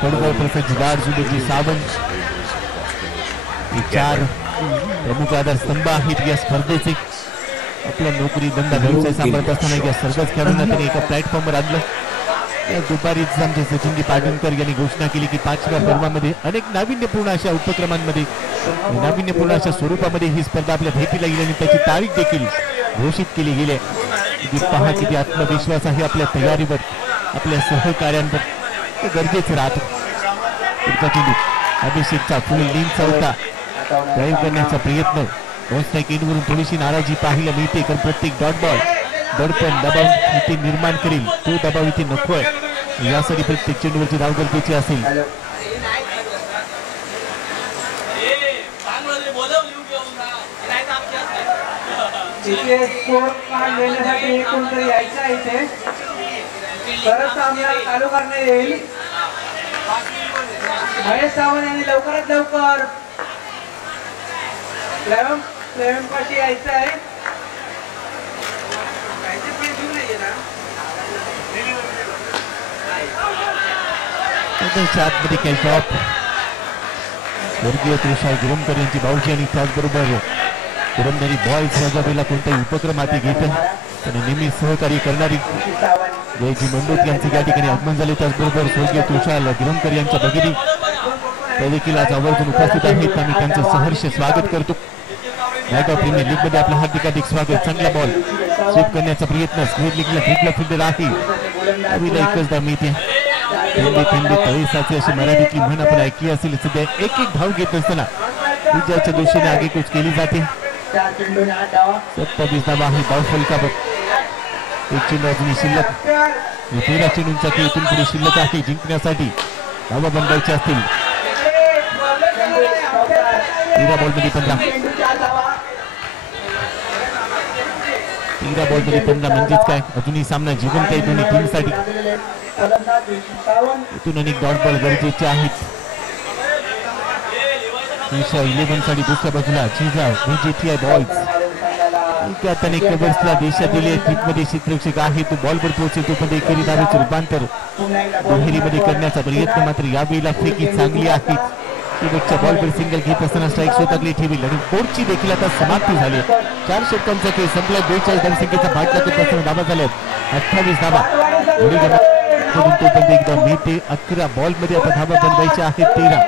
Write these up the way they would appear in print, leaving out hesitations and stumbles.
कडगाव प्रसंगी जुबेजी सावंत चार प्रमुख आधारस्तंभ आहेत या स्पर्धेचे. आपला नोकरी धंदा व्यवसाय सांभाळत असताना या सर्वच खेळाडूंना त्यांनी एका प्लॅटफॉर्मवर आणलं. दुपारीच आमचे सचिनजी पाटणकर यांनी घोषणा केली की 5व्या पर्वामध्ये अनेक नाविन्यपूर्ण अशा उपक्रमांमध्ये नाविन्यपूर्ण अशा स्वरूपामध्ये ही स्पर्धा आपल्या भेटीला येईल आणि त्याची तारीख देखील घोषित केली गेली आहे. पहा किती आत्मविश्वास आहे आपल्या तयारीवर, आपल्या सहकार्यांवर, ते गरजेचं राहतं. पुढचा चेंडू अभिषेकचा फुल लीनचा होता, ड्राईव्ह करण्याचा प्रयत्न वरून थोडीशी नाराजी पाहायला मिळते. कारण प्रत्येक डॉट बॉल दडपण दबाव इथे निर्माण करेल, तो दबाव इथे नकोय. यासाठी प्रत्येक चेंडूवरची धाव गरजेची असेल. चालू करण्यात येईल. महेश सावंत यांनी लवकरात लवकर पाशी यायचं आहे. आतमध्ये काही टॉप वर्गीय तुषार गिरमकर यांची भाऊजी आणि त्याचबरोबर पुरंदरी बॉयज राजावेला कोणताही उपक्रम हाती घेत आणि नेहमी सहकार्य करणारी जयजी मंडोत यांचे या ठिकाणी आगमन झाले. त्याचबरोबर स्वर्गीय तुषार गिरमकर यांच्या भगिनी त्या देखील आज आवर्जून उपस्थित आहेत. आम्ही त्यांचं सहर्ष स्वागत करतो. नायगाव प्रीमियर लीग मध्ये आपलं हार्दिक स्वागत. चांगला बॉल स्वीप करण्याचा प्रयत्न, स्क्वेअर लीगला ट्रिपला फिल्डर आहे. एकच धाव मिळते. तळेसाचे अशी मराठीतली म्हण आपण ऐकली असेल. सध्या एक एक धाव घेत असताना विजयाच्या दिवशीने आगेकूच केली जाते. 27 धावा आहे धाव फलकावर. एक चेंडू अजूनही शिल्लक, 13 चेंडूंचा खेळ इथून पुढे शिल्लक आहे. जिंकण्यासाठी धावा बनवायच्या असतील. 13 बॉलमध्ये 15 म्हणजेच काय अजूनही सामना जिवंत आहे दोन्ही टीमसाठी. इथून अनेक डॉट बॉल गरजेचे आहेत. 11 साठी दुसऱ्या बाजूला VGTI बॉल्स अनेक कव्हर्सला देशातील ट्रिपमध्ये क्षेत्ररक्षक आहे. तो बॉलवर पोहोचेल, तो पण एकेरी धावेचे रूपांतर दुहेरीमध्ये करण्याचा प्रयत्न. मात्र यावेळेला फेकी चांगली आहे. शेवटच्या बॉलवर सिंगल घेत असताना स्ट्राईक स्वतःकडे ठेवील आणि कोर्टची देखील आता समाप्ती झाली. 4 षटकांचा खेळ संपला. 42 धावसंख्येचा भाटला करत असताना धावा झाल्यात 28 धावा. तोपर्यंत एकदा मिळते. 11 बॉलमध्ये आता धावा बनवायच्या आहेत 13.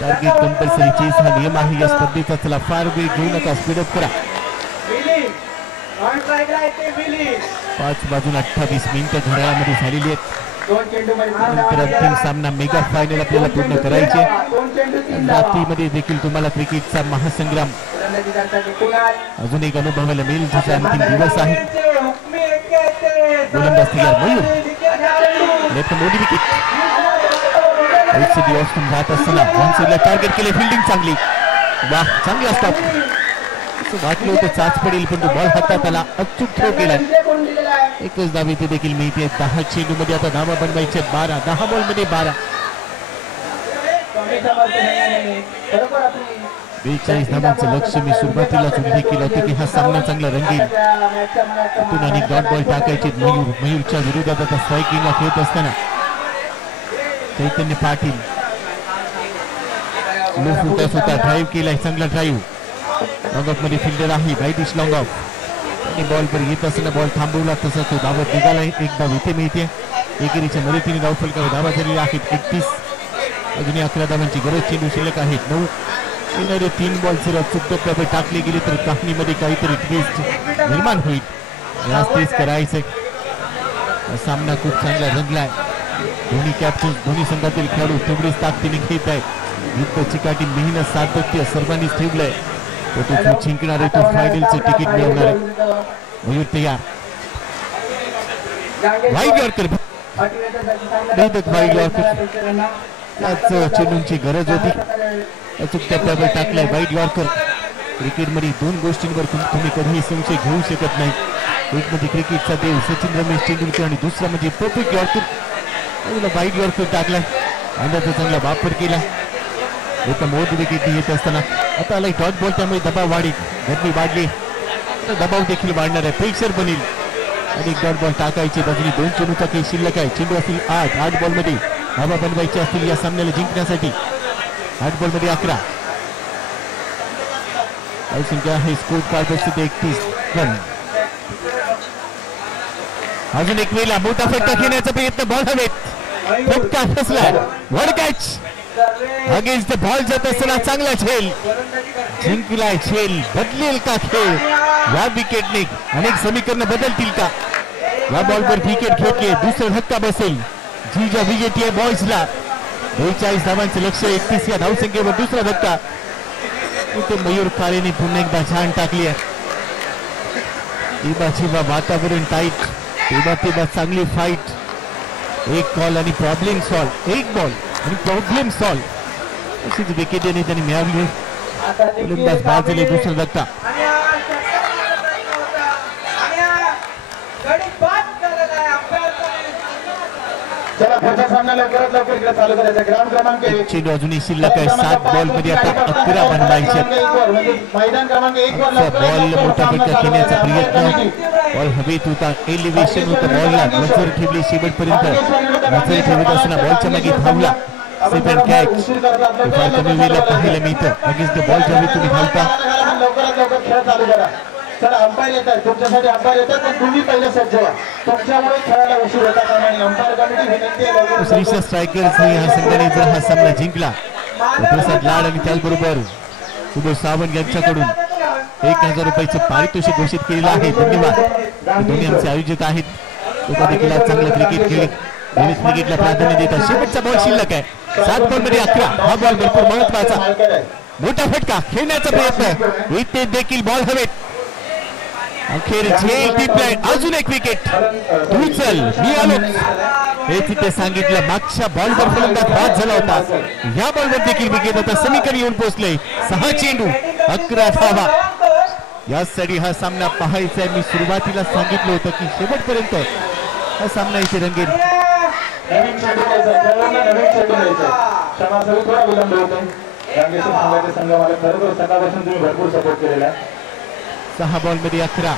टार्गेट कंपल्सरी चेस हा नियम आहे या स्पर्धेचा. चला फार वेळ घेऊ नका, स्पीडअप करा. 5 वाजून 28 मिनिटं घड्याळामध्ये झालेली आहेत. नंतर अंतिम सामना मेगा फायनल आपल्याला पूर्ण करायचे. रात्रीमध्ये देखील तुम्हाला क्रिकेटचा महासंग्राम अजून एक अनुभवायला मिळेल, ज्याचा अंतिम दिवस आहे. गोलंदाज तयार मयूर, लेफ्ट मोठी विकेट. जात असताना टार्गेट केले, फिल्डिंग चांगली. वाह, चांगला स्टॉप. वाटलं होतं चाच पडेल पण तो बॉल हातात आला, अचूक थ्रो केला. एकच धाव इथे देखील मिळते. 10 चेंडूमध्ये आता धावा बनवायचे 12. 10 बॉलमध्ये 12. 42 धावांचं लक्ष मी सुरुवातीलाच उल्लेख केला होता की हा सामना चांगला रंगील. तिथून अनेक डॉट बॉल टाकायचे. मयूरच्या विरोधात आता स्ट्रायकिंगला खेळत असताना चैतन्य पाटील लो फुटस होता, ड्राईव्ह केलाय, चांगला ड्राईव्ह. लॉंग ऑफ मध्ये फिल्डर आहे, राईट इश लॉंग ऑफ. बॉल पर येत असताना बॉल थांबवला तसा तो धावत निघाला. एक धाव इथे मिळते. एकेरीच्या मदतीने धाव फलकावर धावा झालेल्या आहेत 31. अजूनही 11 धावांची गरज. चेंडू शिल्लक आहेत 9. येणारे 3 बॉल जर अचूक टप्प्यावर टाकले गेले तर काहीमध्ये काहीतरी ट्विस्ट निर्माण होईल. याच तेच करायचंय. सामना खूप चांगला रंगलाय. दोन्ही कॅप्टन, दोन्ही संघातील खेळाडू तेवढेच ताकदीने खेळत आहेत. युद्ध चिकाटी, मेहनत, सातत्य सर्वांनीच ठेवलंय. तो जिंकणार आहे, तो फायनलचं तिकीट मिळवणार आहे. मयूर तयार. Wide yorker, wide yorker. त्याच चेंडूंची गरज होती. अचूक टप्प्यावर टाकलाय वाईड यॉर्कर. क्रिकेटमध्ये 2 गोष्टींवर तुम्ही कधीही संशय घेऊ शकत नाही. एक म्हणजे क्रिकेटचा देव सचिन रमेश तेंडुलकर आणि दुसरा म्हणजे परफेक्ट यॉर्कर. वाईड यॉर्कर टाकलाय. अंदाचा चांगला वापर केला. एका मोठी विकेट येत असताना आता आला डॉट बॉल, त्यामुळे दबाव वाढेल. गरमी वाढली तर दबाव देखील वाढणार आहे. प्रेशर बनेल. अनेक डॉट बॉल टाकायचे. बाजूने 2 चेंडूचा खेळ शिल्लक आहे. चेंडू असेल 8 बॉलमध्ये धावा बनवायची असतील या सामन्याला जिंकण्यासाठी. 8 बॉलमध्ये 11. संख्या आहे स्कोर कार्ड 31 रन. अजून एक वेळेला मोठा फटका घेण्याचा प्रयत्न. बॉल हवेत, फटका फसला. One catch against the ball जात असताना चांगला खेळ जिंकलाय. खेळ बदलेल का खेळ या विकेटने? अनेक समीकरण बदलतील का? या बॉलवर विकेट घेतली, दुसरा धक्का बसेल जीजा विजेती आहे बॉयजला. 42 धावांचे लक्ष, 31 या धावसंख्येवर दुसरा धक्का. इथे मयूर काळेने पुन्हा एकदा छान टाकली आहे. तेव्हा वातावरण टाईट, तेव्हा चांगली फाईट. एक कॉल आणि प्रॉब्लेम सॉल्व, एक बॉल आणि प्रॉब्लेम सॉल्व अशीच विकेट त्यांनी मिळवली. गोलंदाज बाद झाले, दुसरा धक्का. चेंडू अजूनही शिल्लक आहे. 7 बॉल मध्ये आता 11 बनवायचे. बॉल मोठा फटका घेण्याचा प्रयत्न. बॉल हवेत होता, एलिव्हेशन होतं बॉलला. नजर ठेवली शेवटपर्यंत. नजर ठेवत असताना बॉलच्या मागे धावला. सेकंड कॅच फार कमी वेळेला पाहायला मिळतं. अगेन्स्ट द बॉल ज्यावेळी तुम्ही घालता. चला अंपायर येतात, तुमच्यासाठी अंपायर येतात, पण तुम्ही पहिले सज्ज व्हा. तुमच्यामुळे खेळायला उशीर होता कामा नये. अंपायर कमिटी विनंती आहे. श्रीशा स्ट्रायकर्स या संघाने जर हा सामना जिंकला तर प्रसाद लाड आणि त्याचबरोबर सुबोध सावंत यांच्याकडून 1000 रुपयाचे पारितोषिक घोषित केलेलं आहे. धन्यवाद. दोन्ही आमचे आयोजक आहेत. तो देखील आज चांगलं क्रिकेट खेळले. क्रिकेटला प्राधान्य देतात. शेवटचा बॉल शिल्लक आहे. 7 बॉलमध्ये 11. हा बॉल भरपूर महत्वाचा. मोठा फटका खेळण्याचा प्रयत्न. इथे देखील बॉल हवेत. अखेर झेल टिपलाय. अजून एक विकेट. तू चल मी आलो हे तिथे सांगितलं. मागच्या बॉलवर फलंदाज बाद झाला होता. या बॉलवर देखील विकेट होता. समीकरण येऊन पोहोचले. 6 चेंडू 11 धावा. यासाठी हा सामना पाहायचा आहे. मी सुरुवातीला सांगितलं होतं की शेवटपर्यंत हा सामना इथे रंगेल. नवीन चेंडू थोडा विलंब होतोय. संघाला खरोखर सकाळपासून तुम्ही भरपूर सपोर्ट केलेला आहे. 6 बॉलमध्ये 11.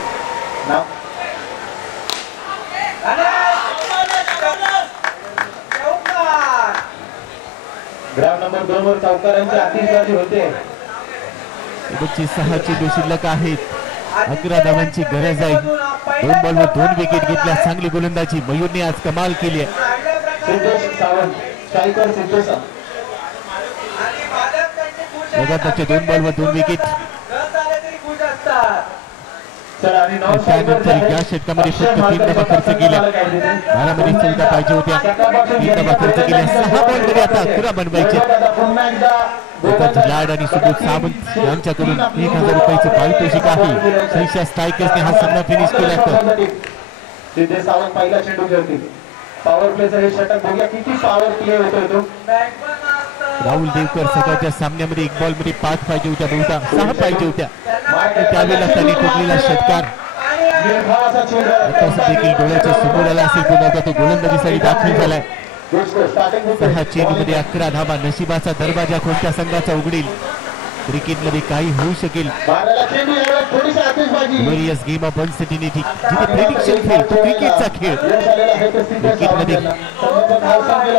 ग्राउंड नंबर 2 वर चौकारांची आतिषबाजी होते. 6 चेंडू शिल्लक आहेत. 11 धावांची गरज आहे. 2 बॉलवर 2 विकेट घेतल्या. चांगली गोलंदाजी मयूरने आज कमाल केली आहे. लगातारच्या 2 बॉलवर 2 विकेट. त्यानंतर या षटकामध्ये फक्त 3 धावा खर्च केल्या. 12 मध्ये 14 पाहिजे होत्या. 3 धावा खर्च केल्या. 6 बॉलमध्ये आता 11 बनवायचे. लाड आणि सुबोध सावंत यांच्याकडून 1000 रुपयाचे पारितोषिक आहे. श्रीशा स्ट्रायकर्सने हा सामना फिनिश केला. तर तिथे सावंत पहिला चेंडू खेळतील. पॉवर प्लेचा हे षटक बघूया किती पॉवर प्ले होतोय तो. राहुल देवकर सकाळच्या सामन्यामध्ये 1 बॉलमध्ये 5 पाहिजे होत्या. बहुधा 6 पाहिजे होत्या. त्यावेळेला त्यांनी ठोकलेला षटकार देखील डोळ्याच्या समोर आला असेल. पुन्हा तो गोलंदाजीसाठी दाखल झालाय. 6 चेंडूमध्ये 11 धावा. नशिबाचा दरवाजा कोणत्या संघाचा उघडील? क्रिकेटमध्ये काही होऊ शकेल. Glorious game of uncertainty. जिथे प्रेडिक्शन खेळ तो क्रिकेटचा खेळ. क्रिकेटमध्ये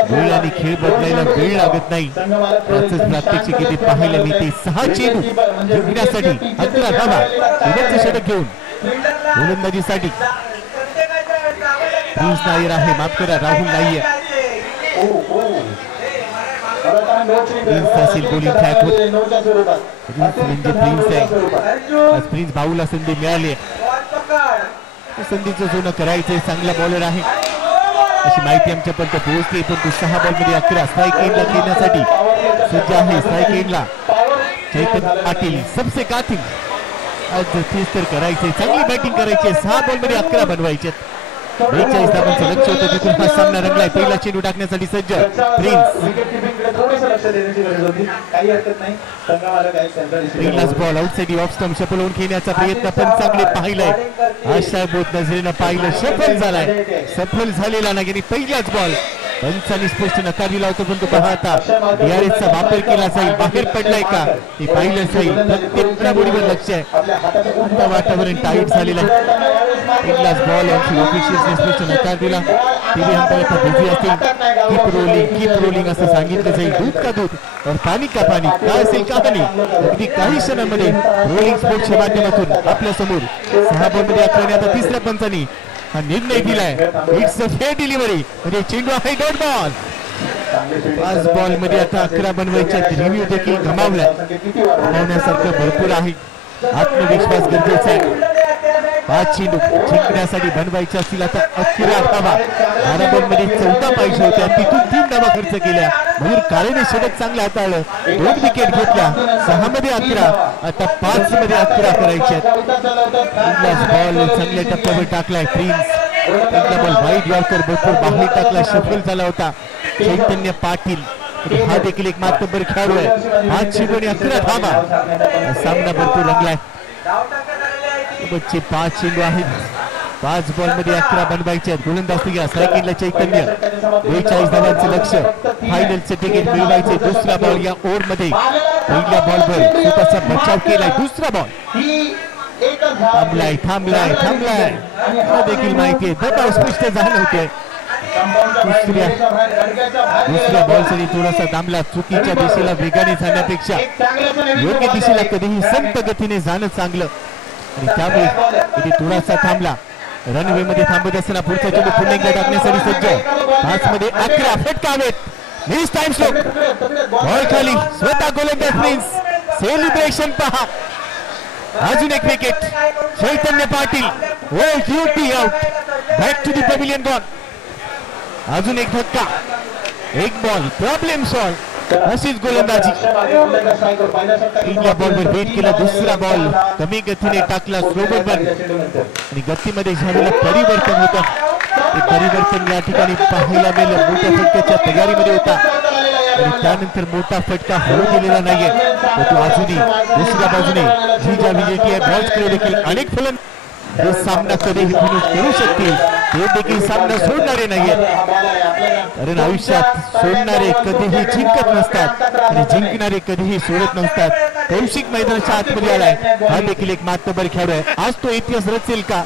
वेळ आणि खेळ बदलायला वेळ लागत नाही. त्याच प्रात्यक्षिक इथे पाहायला मिळते. 6 चेंडू जिंकण्यासाठी 11 धावा. शेवटचे षटक घेऊन गोलंदाजीसाठी प्रिन्स नायर आहे. माफ करा, राहुल नाहीये. प्रिन्स असेल बॉलिंग ट्रॅक होत. म्हणजे प्रिन्स आहे. आज प्रिन्स भाऊला संधी मिळाली. संधीचं सोनं करायचंय. चांगला बॉलर आहे अशी माहिती आमच्यापर्यंत पोहोचली. पण तो 6 बॉलमध्ये 11. स्ट्राईक एंडला खेळण्यासाठी सज्ज आहे. स्ट्राईक एंडला चैतन्य पाटील सबसे कातील. आज तेच तर करायचे. चांगली बॅटिंग करायची. 6 बॉलमध्ये 11 बनवायचे. 42 धावांचं लक्ष होतं. तिथून हा सामना रंगलाय. पहिला चेंडू टाकण्यासाठी सज्ज प्रिन्स. पहिलाच ball outside off stump. Shuffle होऊन खेळण्याचा प्रयत्न पण चांगले पाहिलंय. आशा बोध नजरेनं पाहिलं. सफल झालाय. सफल झालेला नाही. पहिलाच बॉल पंचांनी स्पष्ट नकार दिला होता, पण तो पाहता DRS चा वापर केला जाईल, बाहेर पडलाय का हे पाहिलं जाईल. प्रत्येक खेळाडूवर लक्ष आहे. आता वातावरण टाईट झालेलं आहे. पहिलाच बॉल यांची ऑफिशियल्सने स्पष्ट नकार दिला. टीव्ही अंपायर आता बिझी असतील. कीप रोलिंग असं सांगितलं जाईल. दूध का दूध और पाणी का पाणी, काय असेल कहाणी. अगदी काही क्षणांमध्ये रोलिंग स्पोर्ट्सच्या माध्यमातून आपल्या समोर 6 बॉलमध्ये 11 आता तिसऱ्या पंचांनी हा निर्णय दिलाय. इट्स अ फेअर डिलिव्हरी, म्हणजे चेंडू आहे डॉट बॉल. 5 बॉल मध्ये आता 11 बनवायच्या. रिव्ह्यू देखील गमावण्यासारखं भरपूर आहे. आत्मविश्वास गरजेचा आहे. 5 चेंडू जिंकण्यासाठी बनवायचे असतील आता 11 धावा. 12 बॉल मध्ये 14 पाहिजे होत्या, तिथून 3 धावा खर्च केल्या. म्हणून काळेने षटक चांगलं हाताळलं, 2 विकेट घेतल्या. 6 मध्ये 11, आता 5 मध्ये 11 करायचे. बॉल चांगल्या टप्प्यावर टाकलाय प्रिन्स. पहिला बॉल वाईड यॉर्कर भरपूर बाहेर टाकला, सफल झाला होता. चैतन्य पाटील हा देखील एक मातब्बर खेळाडू आहे. 5 चेंडू आणि 11 धावा. सामना भरपूर रंगलाय. 5 चेंडू आहेत. 5 बॉल मध्ये 11 बनवायचे आहेत. गोलंदाज घ्या सायकलला चैतन्य. 42 धावांचं लक्ष. फायनलचे तिकीट मिळवायचे. दुसरा बॉल या ओव्हर मध्ये. पहिल्या बॉलवर स्वतःचा बचाव केलाय. दुसरा बॉल थांबलाय. देखील माहितीये दबाव स्पष्ट जाणवतोय. दुसऱ्या बॉलसाठी थोडासा थांबला. चुकीच्या दिशेला वेगाने जाण्यापेक्षा योग्य दिशेला कधीही संत गतीने जाणं चांगलं, आणि त्यामुळे कधी थोडासा थांबला. रनवे मध्ये थांबत असताना पुढचा चेंडू पुन्हा एकदा टाकण्यासाठी सज्ज. 5 मध्ये 11 फटकावेत. Miss time stroke. बॉल खाली. स्वतः गोलंदाज प्रिन्स. सेलिब्रेशन पहा. अजून एक wicket. Chaitanya Patil. Oh beauty out. Back to the pavilion gone. अजून एक धक्का. 1 बॉल. Problem solve. अशीच गोलंदाजी. पहिल्या बॉलवर वेट केला. दुसरा बॉल कमी गतीने टाकला. स्लोवर बन, आणि गतीमध्ये झालेलं परिवर्तन होतं. ते परिवर्तन या ठिकाणी पाहायला मिळालं. मोठ्या फटक्याच्या तयारीमध्ये होता, आणि त्यानंतर मोठा फटका होऊ दिलेला नाहीये. तो अजूनही दुसऱ्या बाजूने जिजा विजेती आहे. बॉल्सकडे देखील अनेक फलंदाज हे सामना कधीही फिनिश करू शकतील. ते देखील सामना सोडणारे नाहीये, कारण आयुष्यात सोडणारे कधीही जिंकत नसतात, आणि जिंकणारे कधीही सोडत नसतात. कौशिक मैदानाच्या आतमध्ये आलाय. हा देखील एक मातबर खेळाडू आहे. आज तो इतिहास रचेल का?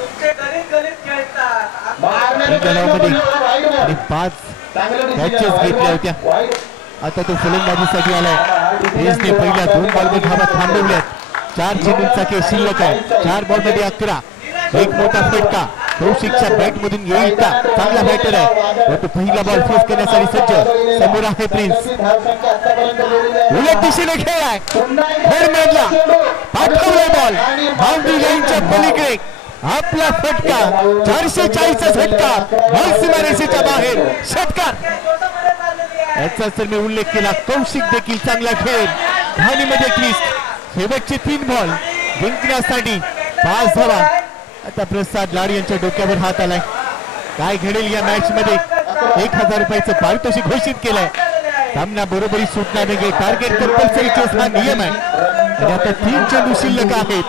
5 कॅचेस घेतल्या होत्या. आता तो फलंदाजीसाठी आलाय. रेसने पहिल्या 2 बॉलमध्ये धावा थांबवल्यात. 4 चेंडूंचा खेळ शिल्लक आहे. 4 बॉलमध्ये 11. एक मोठा फटका कौशिकच्या बॅट मधून येईल का? चांगला बॅटर आहे. तो पहिला बॉल फेस करण्यासाठी सज्ज. समोर आहे प्रिन्स. उलट दिशेने खेळ आहे. पाठवला बॉल बाउंड्री लाईनच्या पलीकडे. आपला फटका 440चा झटका. बॉल सीमारेषेच्या बाहेर. षटकार. याचा जर मी उल्लेख केला, कौशिक देखील चांगला खेळ. धावणीमध्ये ट्विस्ट. शेवटचे 3 बॉल जिंकण्यासाठी 5 धावा. आता प्रसाद लाड यांच्या डोक्यावर हात आलाय. काय घडेल या मॅच मध्ये? 1000 रुपयाचं पारितोषिक घोषित केलंय. सामना बरोबरी सुटणार नाही. टार्गेट कंपल्सरी चेस हा नियम आहे, आणि आता 3 चेंडू शिल्लक आहेत.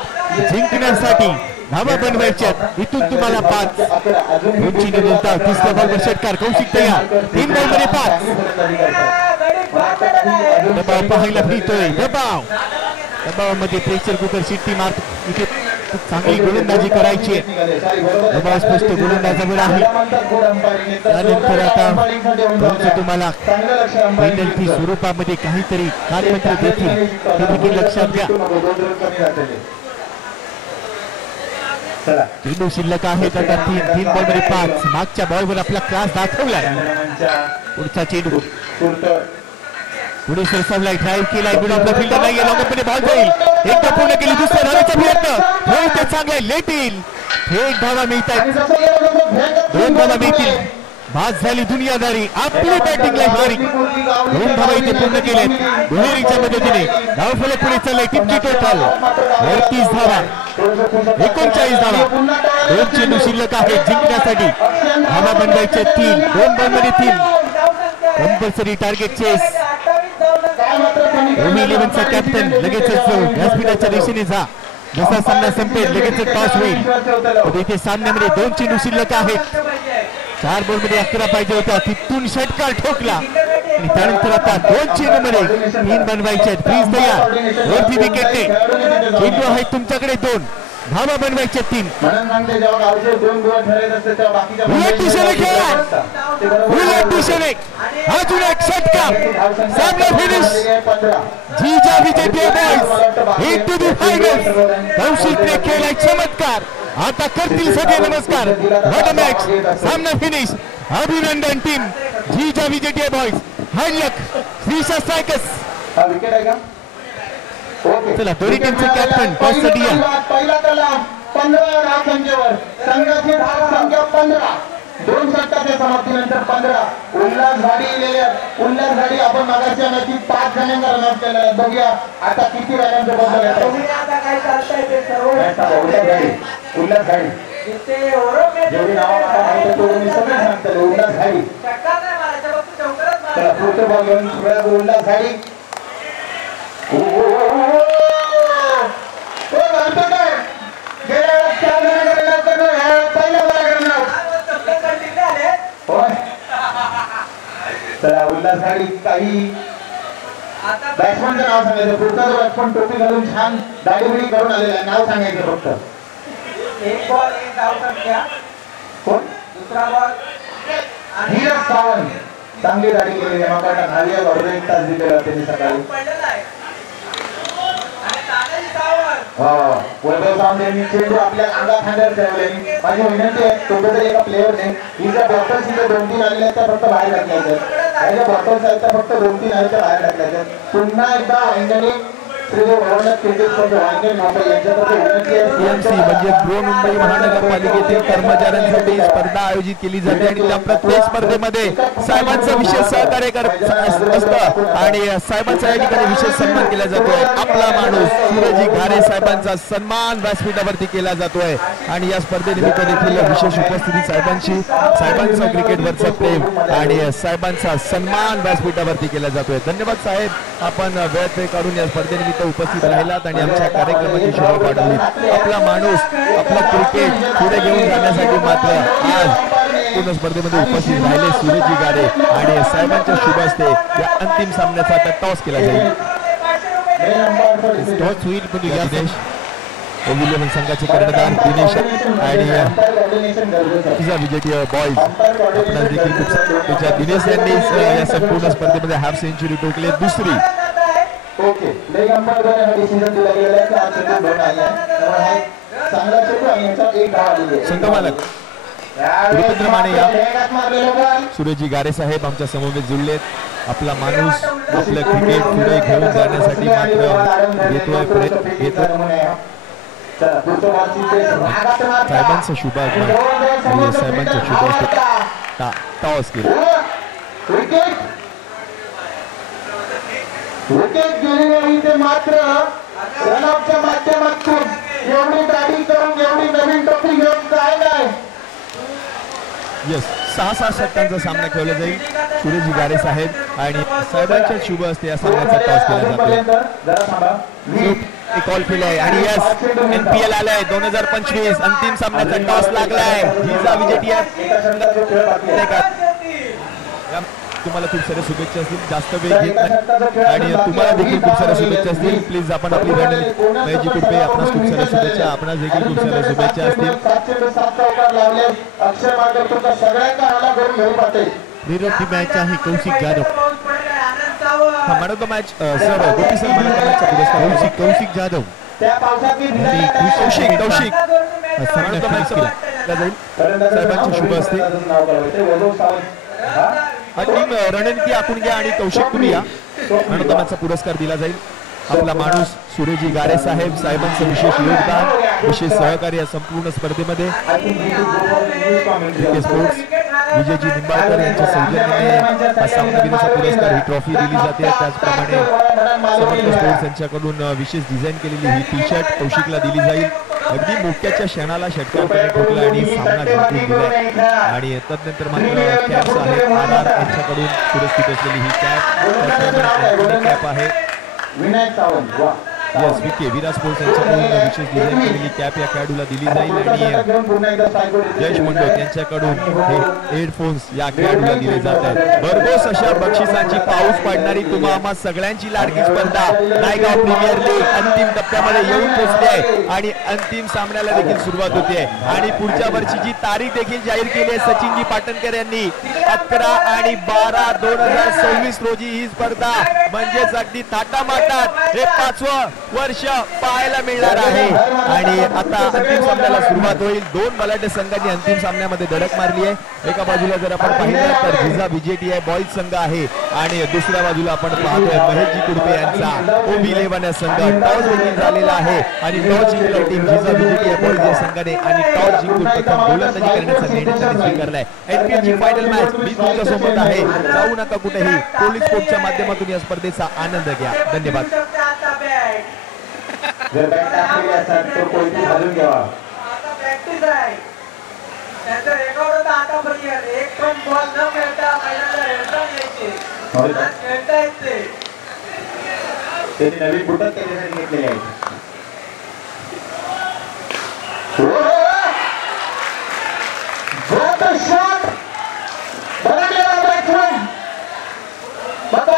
जिंकण्यासाठी धावा बनवायच्यात. इथून तुम्हाला 5. 2 चेंडू बोलतात. तिसऱ्या बॉलवर षटकार. कौशिक तयार. 3 बॉलमध्ये 5. दबाव पाहायला मिळतोय. दबावामध्ये प्रेशर कुकर शिट्टी मारतो. इथे चांगली गोलंदाजी करायची. दबाव स्पष्ट गोलंदाजावर आहे. त्यानंतर आता तुम्हाला पेनल्टी स्वरूपामध्ये काहीतरी कार्यमंत्र देतील, हे देखील लक्षात घ्या. चेंडू शिल्लक आहेत. आता 3 बॉलमध्ये 5. मागच्या बॉलवर आपला क्लास दाखवलाय. पुढचा चेंडू पुढे सरसावलाय. ड्राईव्ह केलाय. मिड ऑफ द फील्डर नाहीये. लॉंगमध्ये बॉल जाईल. एकदा पूर्ण केली. दुसऱ्या धावेचा प्रयत्न. ते चांगले लेतील. थेट धावा मिळतात. 2 धावा मिळतील. बाद झाली दुनियादारी. आपली बॅटिंगला भारी. 2 धावा इथे पूर्ण केलेत. दुहेरीच्या मदतीने धावफलक पुढे चाललंय. टिपची टोटल 38 धावा. 39 धावा. 2 चेंडू शिल्लक आहेत. जिंकण्यासाठी धावा बनवायचे 3. 2 बॉलमध्ये 3. Compulsory target chase. रोमी 11चा कॅप्टन लगेचच व्यासपीठाच्या दिशेने जा. जसा सामना संपेल लगेच टॉस होईल. इथे सामन्यामध्ये 2 चेंडू शिल्लक आहेत. 4 बॉलमध्ये 11 पाहिजे होता, तिथून षटकार ठोकला आणि त्यानंतर आता 2 चेंडूमध्ये 3 बनवायचे आहेत. फ्रीज तयार वरती विकेटने चेंडू आहे तुमच्याकडे 2 धावा बनवायचे 3. उलट दिशेने खेळा, उलट दिशेने अजून एक षटकार, सामना फिनिश. जीजा विजेते बॉयज इनटू द फायनल्स. कौशिकने केलाय चमत्कार, आता करतील सगळे नमस्कार. व्हॉट अ मॅच, सामना फिनिश. अभिनंदन टीम जीजा विजेते बॉयज. हॅन्डलक श्रीशा सायकस. चला दोन्ही टीमचे कॅप्टन टॉससाठी या. पहिला त्याला 15 धाव संख्येवर संघाची धाव संख्या 15. 2 षटकाच्या समाप्तीनंतर 15. उल्हास गाडी आपण मागाच्या मॅचीत 5 जणांचा रन आउट केलेला आहे. बघूया आता किती रनांचं बदल येतं. आता काय चालतंय ते सर्व उल्हास गाडी जेवढी नाव आता माहिती आहे तेवढी मी सगळं सांगतो. उल्हास गाडी चक्का नाही मारायचा, फक्त चौकारच चला मारायचा. पुढचं बॉल घेऊन उल्हास गाडी. चला उल्हास गाडी काही बॅट्समनचं नाव सांगायचं. पुढचा जो बॅट्समन टोपी घालून छान दाढी करून आलेला आहे, नाव सांगायचं फक्त. 1 बॉल 1 धाव संख्या. कोण? दुसरा बॉल धीरज सावंत. चांगली दाढी केलेली आहे. माका खाली बरोबर 1 तास दिलेला त्यांनी सकाळी. पडलेला आहे आणि तानाजी सावंत. वैभव सावंत यांनी चेंडू आपल्या अंगा खांद्यावर ठेवले. माझी विनंती आहे कुठेतरी एका प्लेअरने ही ज्या बॉटल्स इथे 2-3 आलेल्या आहेत त्या फक्त बाहेर टाकल्याच्या. ज्या बॉटल्स आहेत त्या फक्त 2-3 आहेत त्या बाहेर टाकल्याच्या. पुन्हा एकदा वैज्ञानिक श्री भवनाथ क्रिकेट संघ वांगेल मुंबई यांच्यातर्फे विनंती आहे. PMC म्हणजे बृहन्मुंबई महानगरपालिकेतील कर्मचाऱ्यांसाठी स्पर्धा आयोजित केली जाते आणि त्या प्रत्येक स्पर्धेमध्ये साहेबांचं विशेष सहकार्य असतं आणि साहेबांचा या ठिकाणी विशेष सन्मान केला जातोय. आपला माणूस सूरजी घारे साहेबांचा सन्मान व्यासपीठावरती केला जातोय आणि या स्पर्धेनिमित्त देखील विशेष उपस्थिती साहेबांची, साहेबांचं क्रिकेटवरचं प्रेम आणि साहेबांचा सन्मान व्यासपीठावरती केला जातोय. धन्यवाद साहेब, आपण वेळ काढून या स्पर्धेनिमित्त उपस्थित राहिलात आणि आमच्या कार्यक्रमाची शोभा वाढवली. आपला माणूस, आपलं क्रिकेट पुढे घेऊन जाण्यासाठी मात्र आज पूर्ण स्पर्धेमध्ये उपस्थित राहिले सूरजी गारे आणि साहेबांच्या शुभ हस्ते या अंतिम सामन्याचा आता टॉस केला जाईल. टॉस होईल पण दिनेश ओव्हिलियन संघाचे कर्णधार दिनेश आणि विजेते बॉयज आपल्याला देखील खूप शुभेच्छा. दिनेश यांनी या संपूर्ण स्पर्धेमध्ये हाफ सेंचुरी ठोकली, दुसरी. ओके लेग अंपायर द्वारे हा डिसिजन दिला गेलेला आहे की आज चेंडू बंद आहे. त्यामुळे हा चांगला चेंडू आणि याचा 1 धाव आलेली आहे. संघमालक रुपेंद्र माने या सूरजी गारे साहेब आमच्या समवेत जुळलेत. आपला माणूस आपलं क्रिकेट पुढे घेऊन जाण्यासाठी मात्र घेतोय प्रयत्न घेतोय. साहेबांचं शुभागमन आणि साहेबांच्या शुभ टॉस केला. विकेट गेलेली ते मात्र रनआउटच्या माध्यमातून एवढी दाढी करून एवढी नवीन टोपी घेऊन काय नाही. यस 6 षटकांचा सामना खेळला जाईल. सूरजी गारे साहेब आणि साहेबांच्या शुभ हस्ते या सामन्याचा टॉस केला जातो. कॉल केलाय आणि यस NPL आलाय 2025 अंतिम सामन्याचा टॉस लागलाय. जीजा विजेती तुम्हाला खूप साऱ्या शुभेच्छा असतील. जास्त वेळ घेत नाही आणि तुम्हाला देखील खूप साऱ्या शुभेच्छा असतील. प्लीज आपण आपली रणनीती मॅजिक कुठे आपणास खूप साऱ्या शुभेच्छा, आपणास देखील खूप साऱ्या शुभेच्छा असतील. निरोधी मॅच आहे Kaushik Jadhav. Man of the match sir Gopi sir man of the मॅचचा पुरस्कार कौशिक जाधव कौशिक कौशिक साहेबांच्या शुभ असते. टीम रणनीती आखून घ्या आणि कौशिक तुम्ही या. मॅन ऑफ द मॅचचा पुरस्कार दिला जाईल. आपला माणूस सूरजी गारे साहेब, साहेबांचं विशेष योगदान, विशेष सहकार्य या संपूर्ण स्पर्धेमध्ये. स्पोर्ट्स विजयजी निंबाळकर यांच्या सौजन्याने हा सामनावीराचा पुरस्कार ही ट्रॉफी दिली जाते. त्याचप्रमाणे समर्थ स्पोर्ट्स यांच्याकडून विशेष डिझाईन केलेली ही टी-शर्ट कौशिकला दिली जाईल. अगदी मोक्याच्या क्षणाला षटकार ठोकला आणि सामना जिंकून दिलाय. आणि तदनंतर मात्र कॅप्स आहेत RR यांच्याकडून पुरस्कृत असलेली ही कॅप, त्याचप्रमाणे कॅप आहे. विनायक सावंत यस विके विराज स्पोर्ट्स यांच्याकडून विशेष डिझाईन केलेली कॅप या खेळाडूला दिली जाईल आणि जयेश मंडळ यांच्याकडून हे हेडफोन्स या खेळाडूला दिले जात आहेत. भरघोस अशा बक्षिसांची पाऊस पाडणारी तुम्हा आम्हा सगळ्यांची लाडकी स्पर्धा नायगाव प्रीमियर लीग अंतिम टप्प्यामध्ये येऊन पोहोचली आहे आणि अंतिम सामन्याला देखील सुरुवात होते आणि पुढच्या वर्षीची तारीख देखील जाहीर केली आहे सचिनजी पाटणकर यांनी. 11 आणि 12/2026 रोजी ही स्पर्धा म्हणजेच अगदी थाटामाटात हे 5वं वर्ष पाहायला मिळणार आहे आणि आता अंतिम सामन्याला सुरुवात होईल. 2 बलाढ्य संघांनी अंतिम सामन्यामध्ये धडक मारली आहे. एका बाजूला जर आपण पाहिलं तर जिजा बीजेटीआय बॉईज संघ आहे आणि दुसऱ्या बाजूला आपण पाहतोय महेशजी कुडपे यांचा OB11 संघ. टॉस देखील झालेला आहे आणि टॉस जिंकलेली टीम जिजा बीजेटीआय बॉईज या संघाने आणि टॉस जिंकून प्रथम गोलंदाजी करण्याचा निर्णय त्यांनी स्वीकारलाय. NPL फायनल मॅच मी तुमच्या सोबत आहे. जाऊ नका कुठेही. पोलीस स्पोर्टच्या माध्यमातून या स्पर्धेचा आनंद घ्या. धन्यवाद. जर बॅट टाकलेली असेल तर कोणती घालून घ्यावा. आता प्रॅक्टिस आहे. त्यांचं रेकॉर्ड होतं आतापर्यंत एक पण बॉल न खेळता पहिल्यांदा हेडफोन यायचे. खेळता येते. त्यांनी नवीन बुटच त्याच्यासाठी घेतलेले आहेत. शॉट बघा गेला बॅट्समन बघा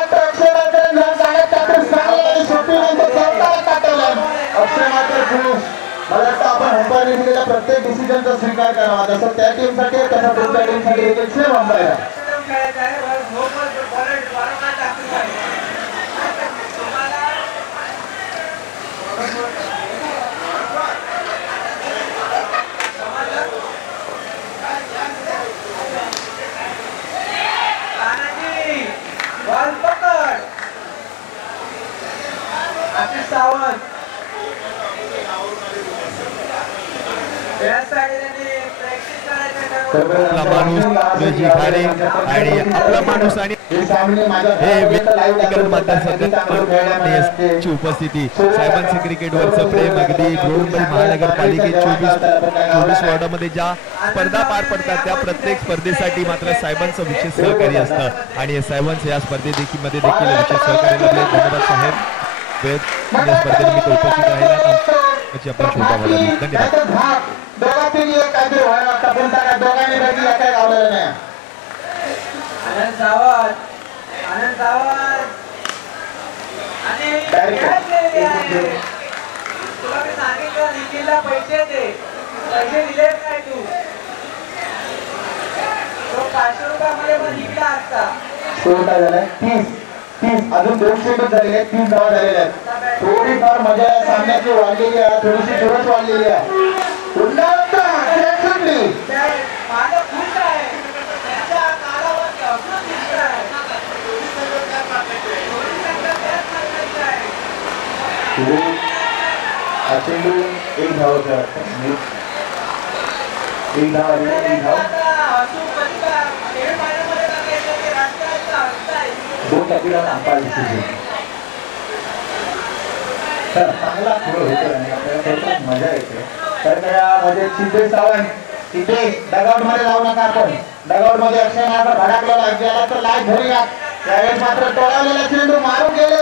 अक्षय मात्र खुश. मला वाटतं आपण अंपायरने दिलेल्या प्रत्येक डिसिजनचा स्वीकार करावा. जसं त्या टीमसाठी तसं पुढच्या टीमसाठी देखील सेम अंपायर आहे. आपला माणूस आणि आपला माणूस आणि हे उपस्थिती साहेबांचे क्रिकेटवरचं प्रेम अगदी मुंबई महानगरपालिकेत 24 वॉर्डामध्ये ज्या स्पर्धा पार पडतात त्या प्रत्येक स्पर्धेसाठी मात्र साहेबांचं विशेष सहकार्य असतं आणि साहेबांचं या स्पर्धेमध्ये देखील विशेष सहकार्य लाभले. धन्यवाद साहेब या स्पर्धेनिमित्त उपस्थित राहिला आपण शोभा वाढवली. धन्यवाद. दोघांपैकी एक काहीतरी व्हायला वाटतं पण त्या दोघांनी पैकी एकाही गावलेलं नाही. आनंद सावंत आणि तुला मी सांगितलं निखिलला पैसे दे. पैसे दिले काय तू? तो 500 रुपयामध्ये पण निघला असता. काय झालंय 30 अजून 200 झालेले आहेत. 30 धावा झालेल्या आहेत. थोडीफार मजा सामन्याची वाढलेली आहे. थोडीशी चुरस वाढलेली आहे. एक धाव दोन टाकीला चांगला खेळ होतो आणि आपल्याला मजा येते. तर त्यामध्ये सिद्धेश सावंत तिथे डगआउट मध्ये जाऊ नका. आपण डगआउट मध्ये अक्षय मात्र भडकलेला गेला तर लाईट धरूया. त्यावेळेस मात्र टोळावलेला चेंडू मारून गेले.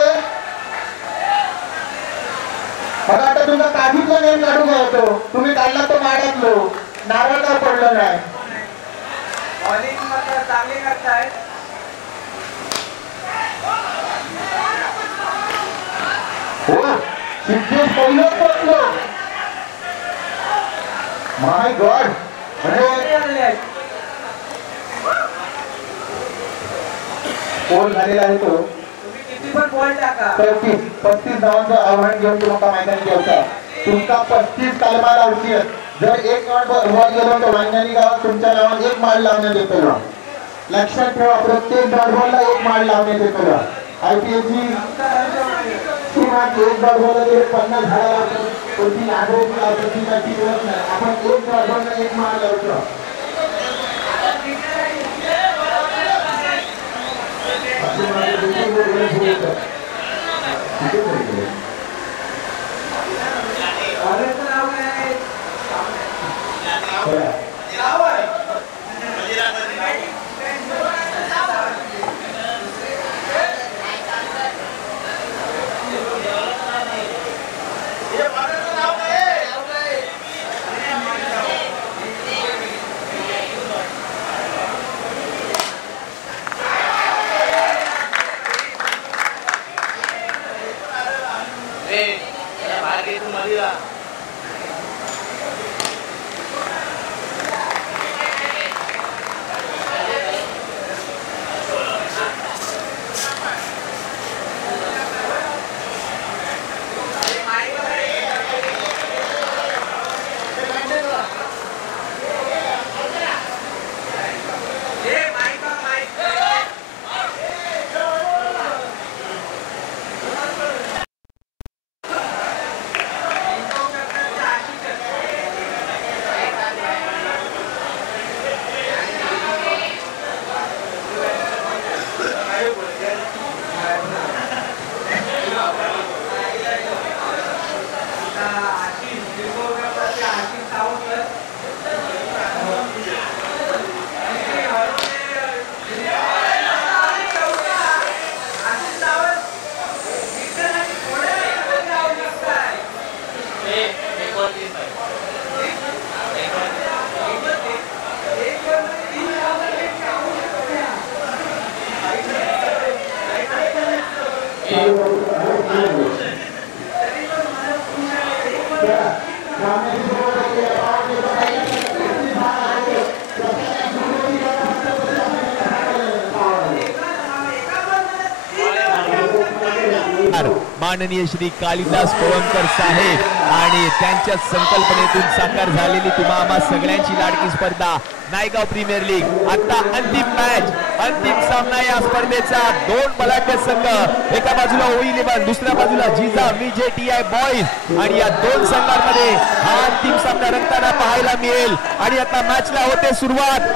मला वाटतं तुमचा काठीतला नेम काढून घ्यायचो. तुम्ही काढला तो माड्यातलो नारळ का पडलं नाही. बॉलिंग मात्र चांगली करतायत. हो सिद्धेश पहिलंच पडलो. माय गॉड म्हणजे गोल झालेला आहे तो. तुम्ही किती पण बॉल टाका. 35 धावांचं आव्हान घेऊन तुम्हाला मैदानी घ्यायचं. तुमचा 35 तालमा लावची. जर एक बॉल गेलो तर वांगणी गावात तुमच्या नावात एक माळ लावण्यात येतो. लक्षात ठेवा प्रत्येक बॉलला एक माळ लावण्यात येतो. IPLची एक बॉलला 50 झाडा कोणती आग्रही लावतो ती काही कळत नाही. आपण एक बॉलला एक माळ लावतो. माननीय श्री कालिदास कोळंबकर साहेब आणि त्यांच्या संकल्पनेतून साकार झालेली तुम्हा आम्हा सगळ्यांची लाडकी स्पर्धा नायगाव प्रीमियर लीग आता अंतिम मॅच अंतिम सामना या स्पर्धेचा दोन बलाढ्य संघ एका बाजूला O11 दुसऱ्या बाजूला जिजा VJTI बॉईज आणि या दोन संघांमध्ये हा अंतिम सामना रंगताना पाहायला मिळेल आणि आता मॅचला होते सुरुवात.